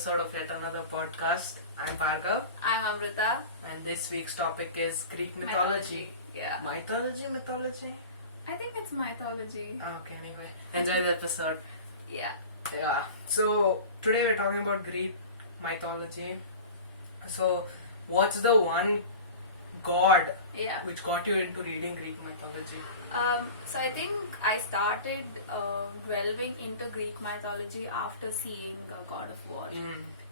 episode of yet another podcast. I'm Bhargav. I'm Amrita. And this week's topic is Greek mythology. Yeah. Mythology? I think it's mythology. Okay, anyway. Enjoy the episode. Yeah. Yeah. So, today we're talking about Greek mythology. So, what's the one god which got you into reading Greek mythology? So I think I started delving into Greek mythology after seeing God of War.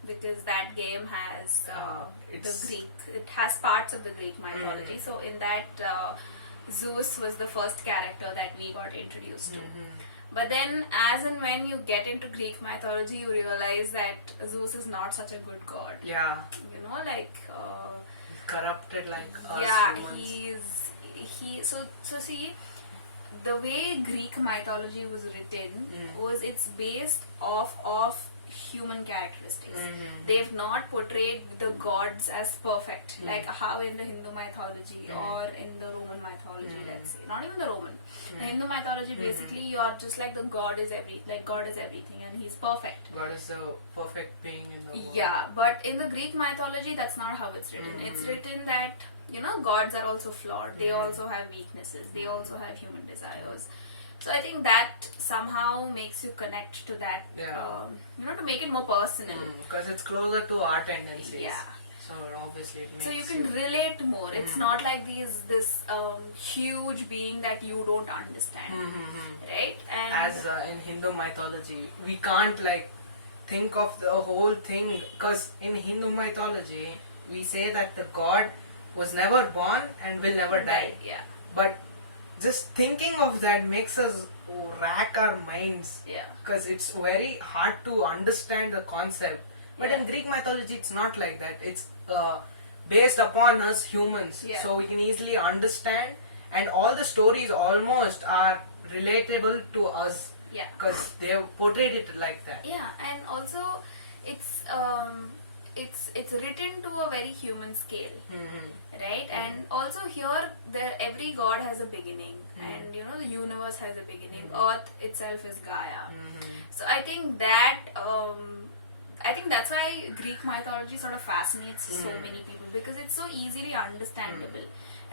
Because that game has it has parts of the Greek mythology. So in that, Zeus was the first character that we got introduced to. But then, as and when you get into Greek mythology, you realize that Zeus is not such a good god. Yeah. You know, like corrupted like us humans. So see, the way Greek mythology was written was it's based off of human characteristics. They've not portrayed the gods as perfect, like how in the Hindu mythology or in the Roman mythology. Let's say, not even the Roman. The Hindu mythology, basically, you are just like God is everything, and he's perfect. God is the perfect being in the world. Yeah, but in the Greek mythology, that's not how it's written. It's written that gods are also flawed. They also have weaknesses. They also have human desires. So I think that somehow makes you connect to that, to make it more personal. Because it's closer to our tendencies. Yeah. So obviously it makes so you can relate more. It's not like this huge being that you don't understand, right? And as in Hindu mythology, we can't think of the whole thing, because in Hindu mythology we say that the god was never born and will never die. Yeah. But just thinking of that makes us rack our minds. Yeah. Because it's very hard to understand the concept. But in Greek mythology, it's not like that. It's based upon us humans. Yeah. So we can easily understand. And all the stories almost are relatable to us. Yeah. Because they have portrayed it like that. Yeah, and also it's written to a very human scale, right? And also here, every god has a beginning, and the universe has a beginning. Earth itself is Gaia. So I think that's why Greek mythology sort of fascinates so many people, because it's so easily understandable,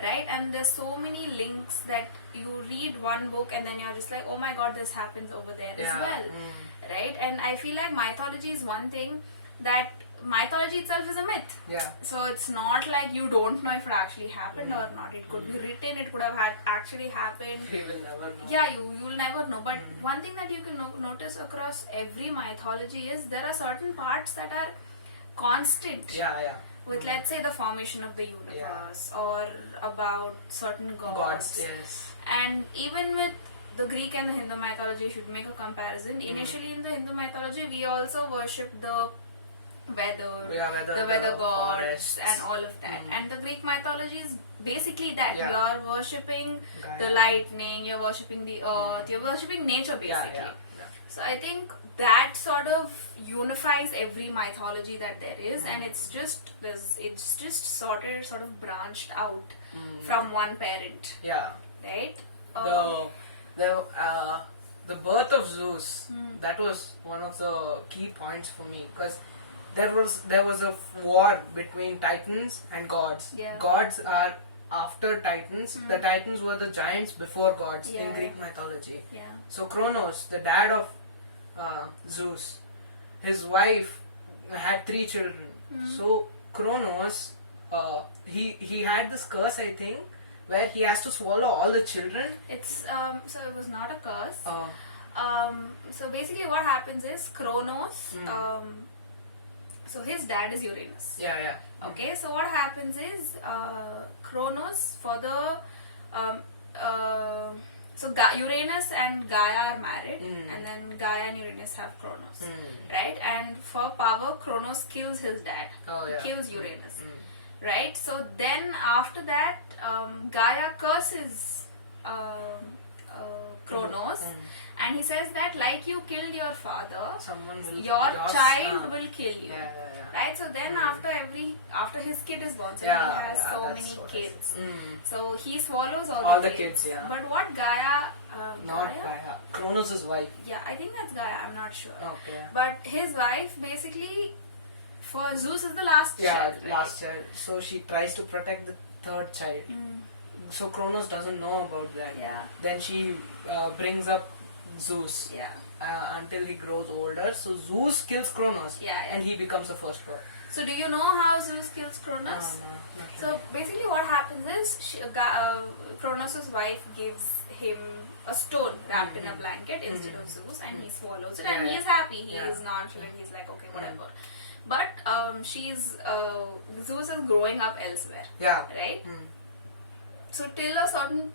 right? And there's so many links that you read one book and then you're just like, oh my god, this happens over there as well, right? And I feel like mythology is one thing that mythology itself is a myth. Yeah. So it's not like you don't know if it actually happened or not. It could be written, it could have actually happened. We will never know. Yeah, you will never know. But one thing that you can notice across every mythology is there are certain parts that are constant. Yeah. With let's say the formation of the universe or about certain gods. Yes. And even with the Greek and the Hindu mythology, should make a comparison. Initially in the Hindu mythology, we also worship the weather, the weather gods, forests, and all of that. And the Greek mythology is basically that. Yeah. You are worshipping the lightning, you're worshipping the earth, you're worshipping nature basically. Yeah. So I think that sort of unifies every mythology that there is, and it's just sort of branched out from one parent. Yeah. Right? The birth of Zeus, that was one of the key points for me, because there was a war between Titans and gods. Yeah. Gods are after Titans. The Titans were the giants before gods in Greek mythology. Yeah. So Kronos, the dad of Zeus, his wife had 3 children. So Kronos, he had this curse, I think, where he has to swallow all the children. It's so it was not a curse. So basically what happens is Kronos, so his dad is Uranus. Yeah. Okay, so what happens is Kronos for the Uranus and Gaia are married, and then Gaia and Uranus have Kronos, right? And for power, Kronos kills his dad, kills Uranus, right? So then after that, Gaia curses Kronos, and he says that like you killed your father, your child will kill you. Right? So then after his kid is born, so he has so many kids. So he swallows all the kids. But what Gaia... Not Gaia. Kronos' wife. Yeah, I think that's Gaia. I'm not sure. Okay. But his wife basically For Zeus is the last child, right? last child. So she tries to protect the third child. So Kronos doesn't know about that. Yeah. Then she brings up Zeus. Yeah. Until he grows older. So Zeus kills Kronos. Yeah. And he becomes the first god. So do you know how Zeus kills Kronos? No, So basically what happens is Kronos' wife gives him a stone wrapped in a blanket instead of Zeus, and he swallows it, and he is happy. He is nonchalant. He's like, okay, whatever. But Zeus is growing up elsewhere. Yeah. Right? So till a certain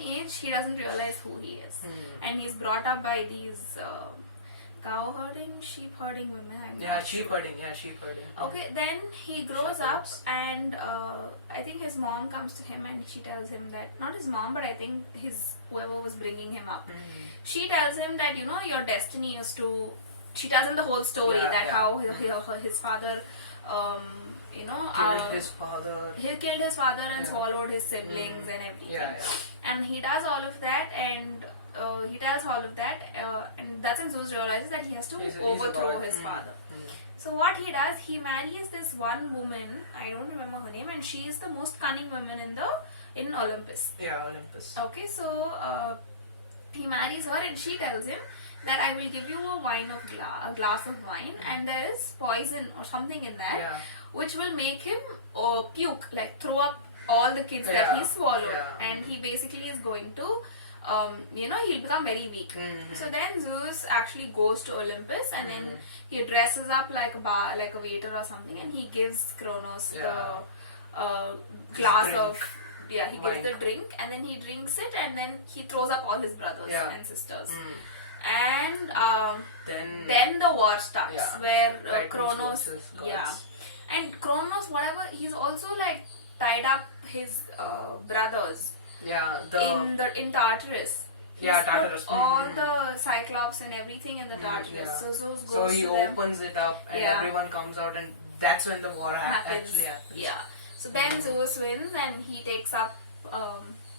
age, he doesn't realize who he is, and he's brought up by these cow herding, sheep herding women. Sheep herding. Okay, then he grows up, and I think his mom comes to him and she tells him that, not his mom, but I think whoever was bringing him up, she tells him that, your destiny is to. She tells him the whole story how his father, killed his father. He killed his father and swallowed his siblings and everything. And he does all of that, and he tells all of that, and that's when Zeus realizes that he has to overthrow his father. So what he does, he marries this one woman, I don't remember her name, and she is the most cunning woman in Olympus. Yeah, Olympus. Okay, so he marries her, and she tells him that I will give you a glass of wine, and there is poison or something in that, which will make him puke, like throw up all the kids that he swallowed, and he basically is going to he'll become very weak. So then Zeus actually goes to Olympus, and then he dresses up like a waiter or something, and he gives Kronos the glass of he gives the drink, and then he drinks it, and then he throws up all his brothers and sisters. And then the war starts, where Kronos and Kronos, whatever, he's also like tied up his brothers. In Tartarus. Tartarus. All the Cyclops and everything in the Tartarus. So Zeus goes So he opens it up, and everyone comes out, and that's when the war actually happens. Yeah. So then Zeus wins, and he takes up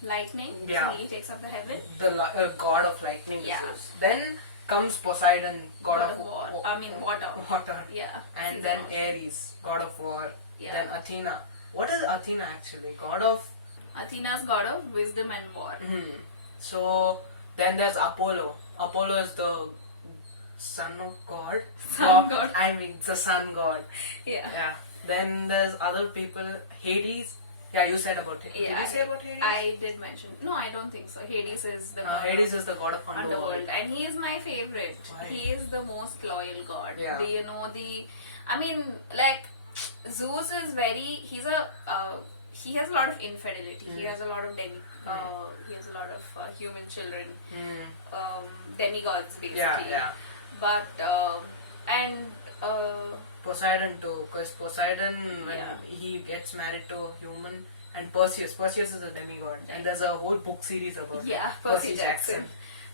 lightning. So he takes up the heaven. The god of lightning is Zeus. Then comes Poseidon, god of war. Water. Yeah. And then Ares, god of war. Yeah. Then Athena. What is Athena actually? Athena's god of wisdom and war. So then there's Apollo. Apollo is the son of God. God. I mean, the sun god. Yeah. Then there's other people. Hades. Yeah, you said about Hades. Yeah, Did you say about Hades? I did mention. No, I don't think so. Hades is the god of underworld. And he is my favorite. Why? He is the most loyal god. Yeah. Zeus is he has a lot of infidelity. He has a lot of human children, demigods basically. But Poseidon too, because Poseidon, when he gets married to a human, and Perseus is a demigod, and there's a whole book series about Percy Jackson.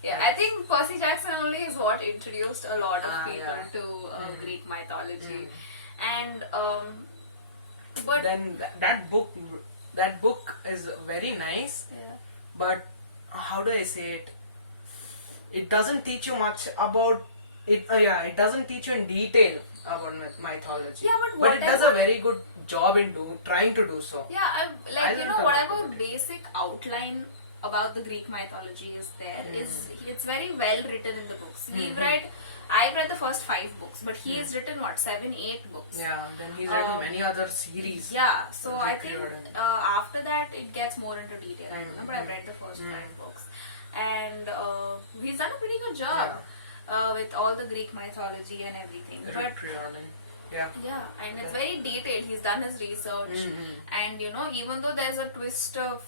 Yeah, I think Percy Jackson only is what introduced a lot of people to Greek mythology, and but then that book is very nice, but how do I say it? It doesn't teach you much about it. It doesn't teach you in detail about mythology. Yeah, but it does a very good job in trying to do so. Yeah, whatever basic outline about the Greek mythology is there, it's very well written in the books. I've read the first 5 books, but he's written 7, 8 books. Yeah, then he's written many other series. Yeah, so I think after that it gets more into detail. But I've read the first 5 books, and he's done a pretty good job with all the Greek mythology and everything. And it's very detailed. He's done his research, and even though there's a twist of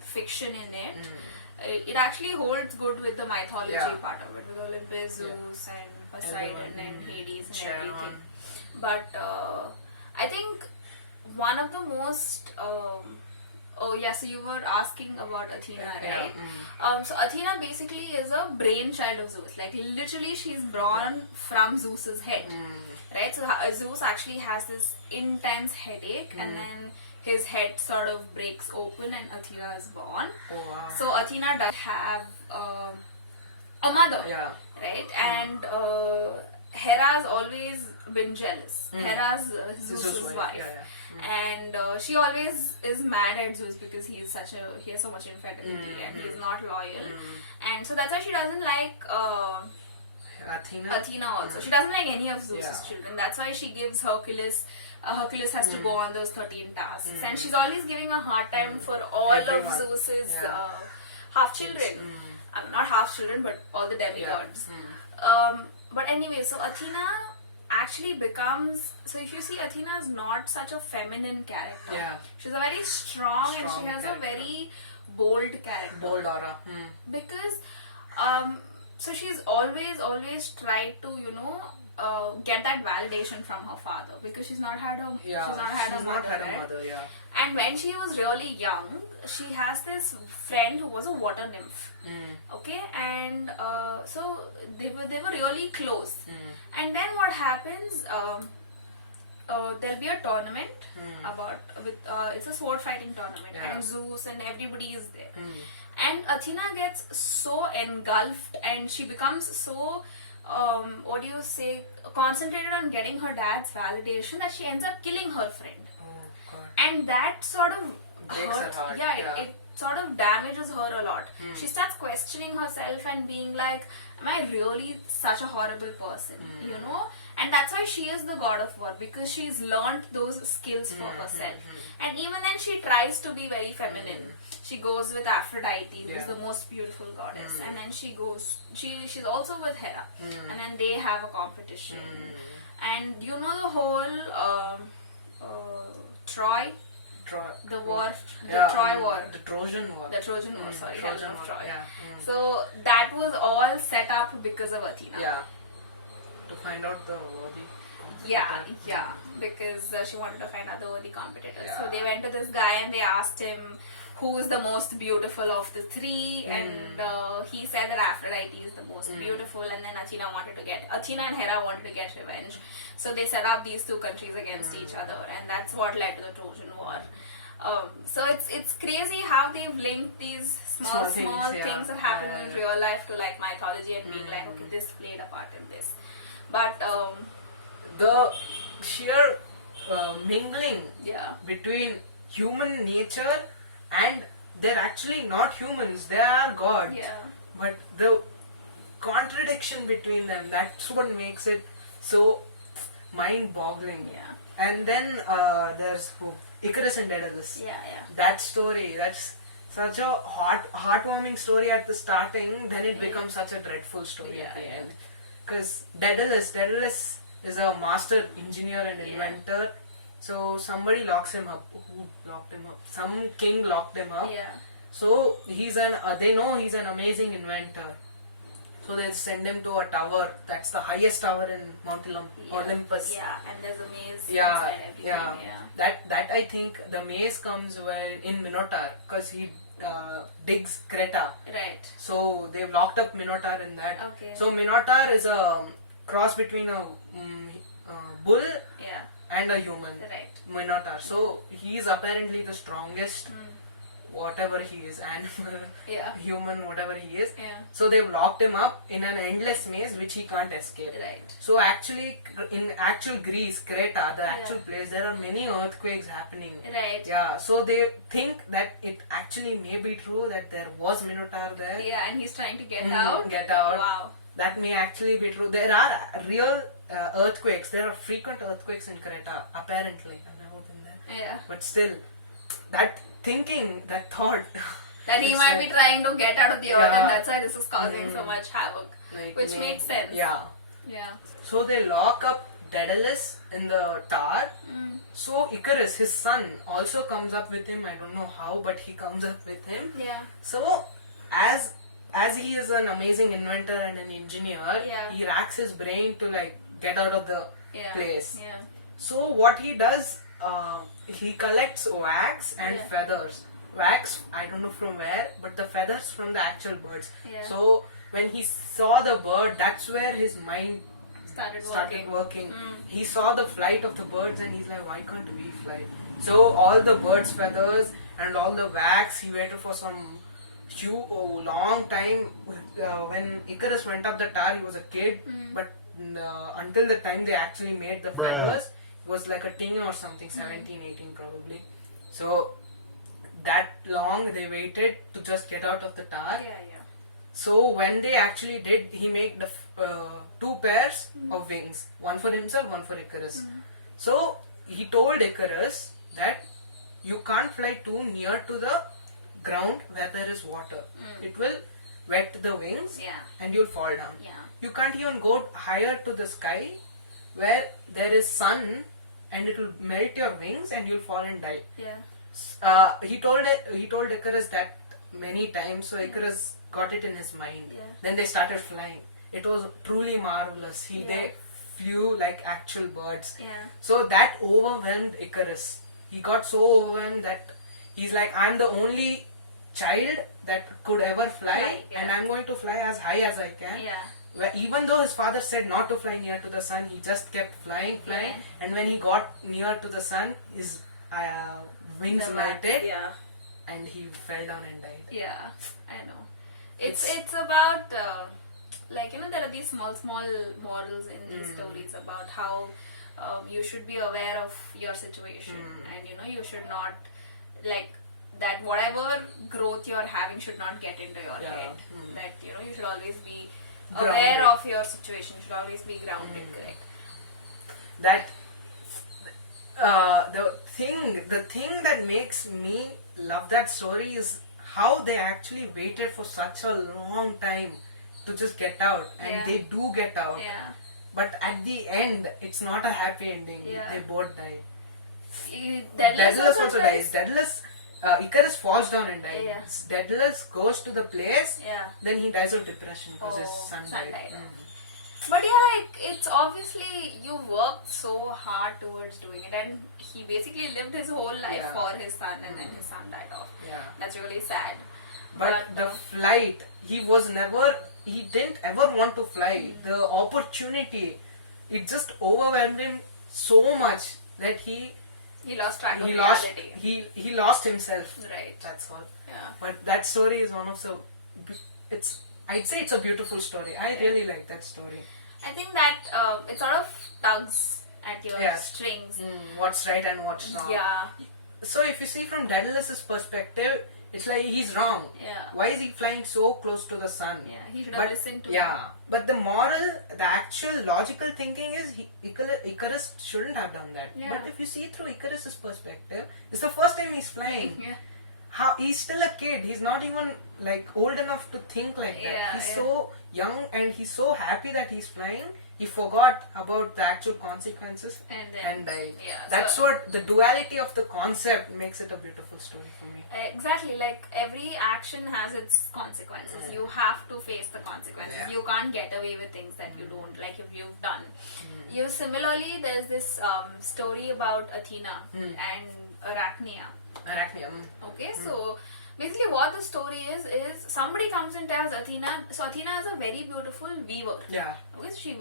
fiction in it, it actually holds good with the mythology part of it, with Olympus, Zeus, and Poseidon, and Hades, and everything. But I think one of the most so you were asking about Athena, right? So Athena basically is a brainchild of Zeus. Like literally, she's born from Zeus's head, right? So Zeus actually has this intense headache, and then his head sort of breaks open, and Athena is born. Oh, wow. So Athena does have a mother, right? And Hera's always been jealous. Hera's Zeus's wife. And she always is mad at Zeus because he has so much infidelity and he's not loyal. And so that's why she doesn't like Athena also. She doesn't like any of Zeus's children. That's why she gives Hercules. Hercules has to go on those 13 tasks, and she's always giving a hard time for all of Zeus's half children. Not half children, but all the demigods. But anyway, so Athena actually becomes. So if you see, Athena is not such a feminine character. She's a very strong and she has a very bold character. Bold aura. Because so she's always tried to get that validation from her father because she's not had a mother. And when she was really young, she has this friend who was a water nymph. Okay, and so they were really close. And then what happens? There'll be a tournament it's a sword fighting tournament, and Zeus and everybody is there. And Athena gets so engulfed and she becomes so concentrated on getting her dad's validation that she ends up killing her friend. And that sort of breaks her heart. It sort of damages her a lot. She starts questioning herself and being like, am I really such a horrible person? And that's why she is the god of war, because she's learned those skills for herself. And even then she tries to be very feminine. She goes with Aphrodite, who's the most beautiful goddess, and then she's also with Hera, and then they have a competition. And the whole Troy, the war, the Troy War, the Trojan War, sorry, Trojan of War. Troy. So that was all set up because of Athena. To find out the worthy competitor. Because she wanted to find out the worthy competitors. So they went to this guy and they asked him who is the most beautiful of the three, and he said that Aphrodite is the most beautiful, and then Athena and Hera wanted to get revenge. So they set up these two countries against each other, and that's what led to the Trojan War. So it's crazy how they've linked these small things that happen in real life to like mythology and being like, okay, this played a part in this. But the sheer mingling between human nature and they're actually not humans, they are gods. But the contradiction between them, that's what makes it so mind-boggling. And then there's Icarus and Daedalus. That story, that's such a heartwarming story at the starting, then it becomes such a dreadful story at the end. Because Daedalus is a master engineer and inventor. So somebody locks him up. Who locked him up? Some king locked him up. So they know he's an amazing inventor. So they send him to a tower. That's the highest tower in Mount Olympus. And there's a maze inside everything. That I think the maze comes in Minotaur, because he digs Creta. So they've locked up Minotaur in that. So Minotaur is a cross between a bull and a human. Minotaur. So he is apparently the strongest, whatever he is, animal, human, whatever he is. So they've locked him up in an endless maze which he can't escape. So actually, in actual Greece, Creta, the actual place, there are many earthquakes happening. So they think that it actually may be true that there was Minotaur there. And he's trying to get out. Wow. That may actually be true. There are real earthquakes. There are frequent earthquakes in Creta, apparently. I've never been there. But still, that thought that he might be trying to get out of the earth, and that's why this is causing so much havoc, which makes sense. So they lock up Daedalus in the tower. So Icarus, his son, also comes up with him. I don't know how, but he comes up with him. So as he is an amazing inventor and an engineer, he racks his brain to like get out of the place. So what he does, he collects wax and feathers. Wax, I don't know from where, but the feathers from the actual birds. So when he saw the bird, that's where his mind started working. He saw the flight of the birds and he's like, why can't we fly? So all the birds' feathers and all the wax, he waited for some long time. When Icarus went up the tower, he was a kid, but until the time they actually made the flowers, it was like a teen or something, 17, 18 probably. So that long they waited to just get out of the tower. So when they actually did, he made the two pairs of wings, one for himself, one for Icarus. So he told Icarus that you can't fly too near to the ground where there is water. It will wet the wings and you'll fall down. You can't even go higher to the sky where there is sun and it will melt your wings and you'll fall and die. He told Icarus that many times, so Icarus got it in his mind. Then they started flying. It was truly marvelous. They flew like actual birds. So that overwhelmed Icarus. He got so overwhelmed that he's like, I'm the only child that could ever fly, and I'm going to fly as high as I can. Even though his father said not to fly near to the sun, he just kept flying. And when he got near to the sun, his wings melted, and he fell down and died. I know. It's about there are these small models in these stories about how you should be aware of your situation, and you should not that whatever growth you're having should not get into your head. That you should always be aware of your situation. Should always be grounded. Correct. That the thing that makes me love that story is how they actually waited for such a long time to just get out, and they do get out. But at the end, it's not a happy ending. They both die. Daedalus also dies. Icarus falls down and dies. Daedalus goes to the place. Then he dies of depression because his son died. But it's obviously you worked so hard towards doing it, and he basically lived his whole life for his son, and then his son died off. That's really sad. But the flight, he didn't ever want to fly. The opportunity, it just overwhelmed him so much that he lost track of reality. He lost himself. Right. That's all. But that story is one of the. I'd say it's a beautiful story. I really like that story. I think that it sort of tugs at your strings. What's right and what's wrong. So if you see from Daedalus's perspective, it's like he's wrong. Why is he flying so close to the sun? He should have listened to him. But the moral, the actual logical thinking is Icarus shouldn't have done that. But if you see through Icarus's perspective, it's the first time he's flying. He's still a kid. He's not even old enough to think like that. He's so young and he's so happy that he's flying. He forgot about the actual consequences and died. That's what the duality of the concept makes it a beautiful story for me. Exactly, every action has its consequences. You have to face the consequences. You can't get away with things that you don't, if you've done. Similarly, there's this story about Athena and Arachnia. Okay, so basically what the story is somebody comes and tells Athena. So Athena is a very beautiful weaver. Okay, so she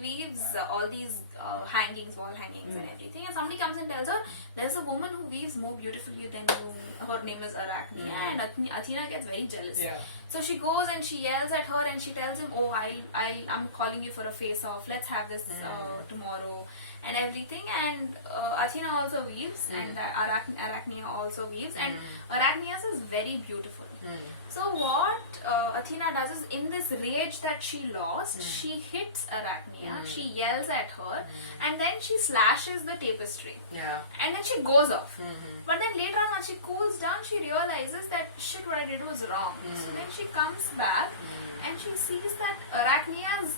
weaves all these hangings, wall hangings and everything, and somebody comes and tells her there's a woman who weaves more beautifully than you. Her name is Arachne, and Athena gets very jealous. So she goes and she yells at her and she tells him, oh, I'm calling you for a face-off. Let's have this tomorrow and everything. And Athena also weaves, and Arachne also weaves, and Arachne is very beautiful. So what Athena does is, in this rage that she lost, she hits Arachne, she yells at her, and then she slashes the tapestry. And then she goes off. But then later on, when she cools down, she realizes that shit, what I did was wrong. So then she comes back and she sees that Arachne has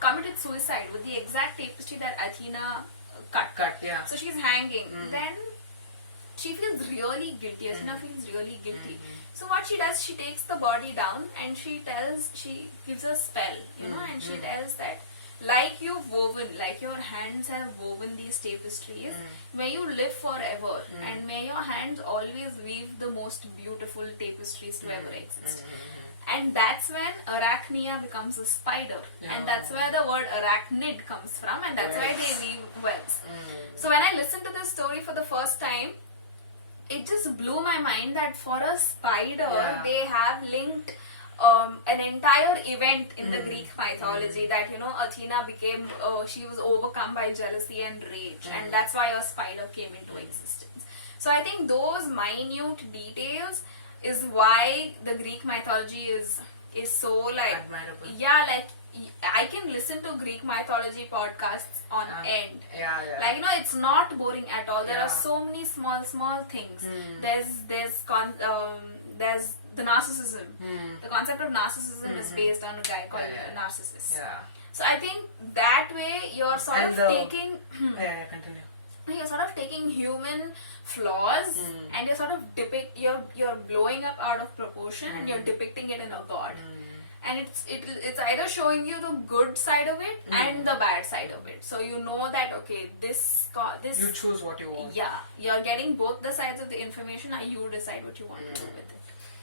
committed suicide with the exact tapestry that Athena cut. So she's hanging. Then she feels really guilty. Athena feels really guilty. So what she does, she takes the body down and she gives a spell, and she tells that you've woven, your hands have woven these tapestries, may you live forever, and may your hands always weave the most beautiful tapestries to ever exist. And that's when Arachnia becomes a spider, and that's where the word arachnid comes from, and that's why they weave webs. So when I listened to this story for the first time, it just blew my mind that for a spider, they have linked an entire event in the Greek mythology that Athena became she was overcome by jealousy and rage, and that's why a spider came into existence. So I think those minute details is why the Greek mythology is so like admirable. yeah, like I can listen to Greek mythology podcasts on end. Yeah. Like it's not boring at all. There Yeah. are so many small things. There's the narcissism. The concept of narcissism is based on a guy called Narcissus. Yeah. So I think that way you're sort And of taking continue. you're sort of taking human flaws and you're sort of you're blowing up out of proportion and you're depicting it in a god. And it's either showing you the good side of it and the bad side of it. So you know that okay, this You choose what you want. yeah, you're getting both the sides of the information and you decide what you want to do with it.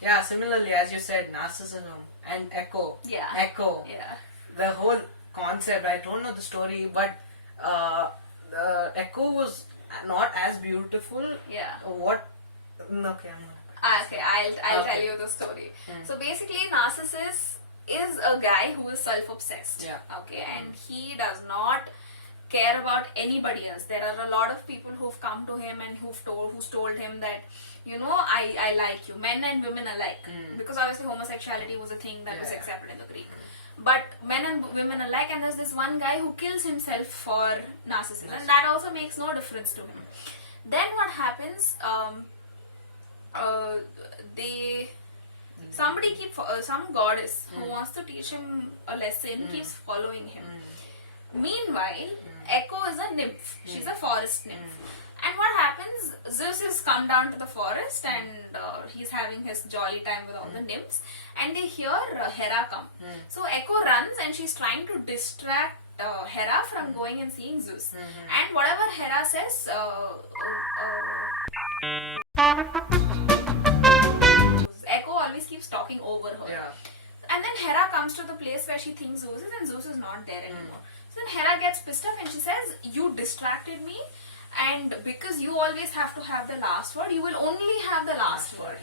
Yeah, similarly as you said, narcissism and echo. Yeah. Echo. Yeah. The whole concept, I don't know the story, but the echo was not as beautiful. Yeah. What? Okay, I'm not. Okay, I'll Okay. tell you the story. So basically, Narcissus is a guy who is self-obsessed. Yeah. Okay, and he does not care about anybody else. There are a lot of people who've come to him and who's told him that I like you, men and women alike, because obviously homosexuality was a thing that was accepted in the Greek. But men and women alike, and there's this one guy who kills himself for Narcissus, and that also makes no difference to him. Then what happens? Some goddess who wants to teach him a lesson keeps following him. Meanwhile, Echo is a nymph. She's a forest nymph. And what happens? Zeus has come down to the forest and he's having his jolly time with all the nymphs. And they hear Hera come. So Echo runs and she's trying to distract Hera from going and seeing Zeus. And whatever Hera says, Echo always keeps talking over her. Yeah. And then Hera comes to the place where she thinks Zeus is, and Zeus is not there anymore. So then Hera gets pissed off and she says, you distracted me, and because you always have to have the last word, you will only have the last word.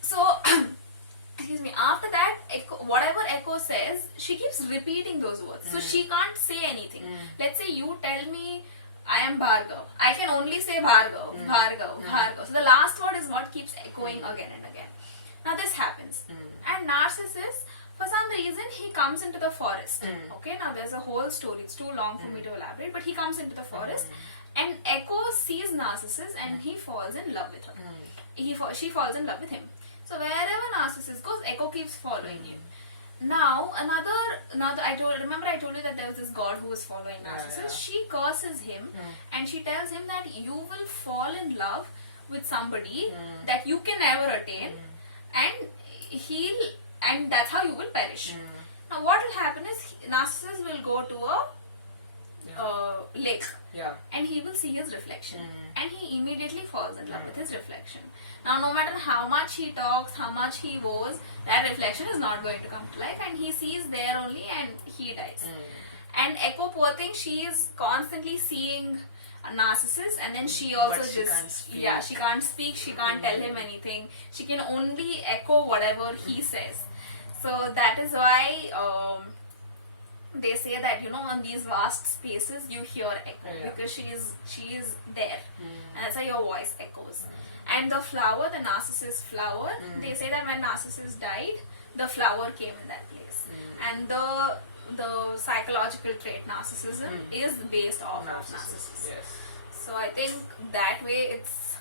So, excuse me, after that, whatever Echo says, she keeps repeating those words. So she can't say anything. Let's say you tell me, I am Bhargav. I can only say Bhargav, Bhargav, Bhargav. So the last word is what keeps echoing again and again. Now this happens. And Narcissus, for some reason, he comes into the forest. Okay, now there's a whole story. It's too long for me to elaborate, but he comes into the forest and Echo sees Narcissus and he falls in love with her. She falls in love with him. So wherever Narcissus goes, Echo keeps following him. Now, I told you that there was this god who was following Narcissus. She curses him and she tells him that you will fall in love with somebody that you can never attain, and that's how you will perish. Now, what will happen is Narcissus will go to a lake. Yeah. And he will see his reflection. And he immediately falls in love with his reflection. Now, no matter how much he talks, how much he vows, that reflection is not going to come to life. And he sees there only and he dies. And Echo, poor thing, she is constantly seeing a Narcissus, and then she also But she can't speak. Yeah, she can't speak, she can't tell him anything. She can only echo whatever he says. So that is why they say that on these vast spaces you hear echo because she is there, and that's why your voice echoes. And the flower, the Narcissus flower, they say that when Narcissus died, the flower came in that place. And the psychological trait narcissism is based off of Narcissus. Yes. So I think that way it's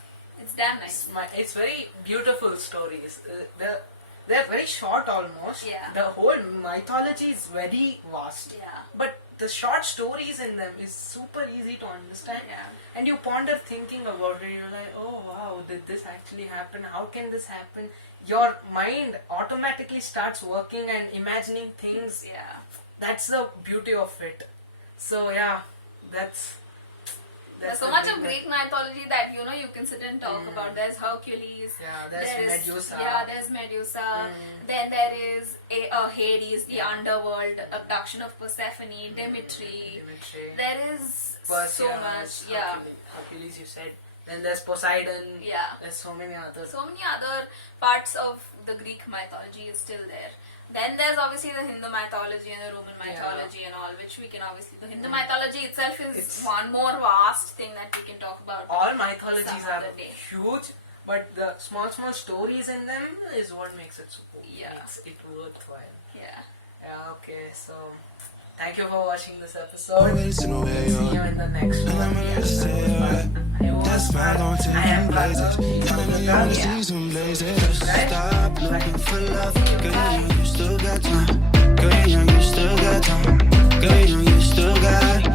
damn nice. It's very beautiful stories. They're very short almost. Yeah. The whole mythology is very vast. Yeah. But the short stories in them is super easy to understand. Yeah. And you ponder thinking about it. You're like, oh wow, did this actually happen? How can this happen? Your mind automatically starts working and imagining things. Yeah. That's the beauty of it. So yeah, that's There's so the much big of one. Greek mythology that you can sit and talk about. There's Hercules. Yeah, there's Medusa. Yeah, there's Medusa. Then there is Hades, the underworld, abduction of Persephone, Dimitri. There is so much. Yeah. Hercules, you said. and there's Poseidon. Yeah. There's so many other. So many other parts of the Greek mythology is still there. Then there's obviously the Hindu mythology and the Roman mythology and all, which we can obviously... The Hindu mythology itself is one more vast thing that we can talk about. All mythologies are other day. huge, but the small stories in them is what makes it so cool. Yeah. Makes it worthwhile. Yeah. Yeah, okay, so thank you for watching this episode. See you in the next one. That's why I don't take them blazes. I know you see some blazes. Stop looking for love. Girl, you still got time. Girl, you still got time. Girl, you still got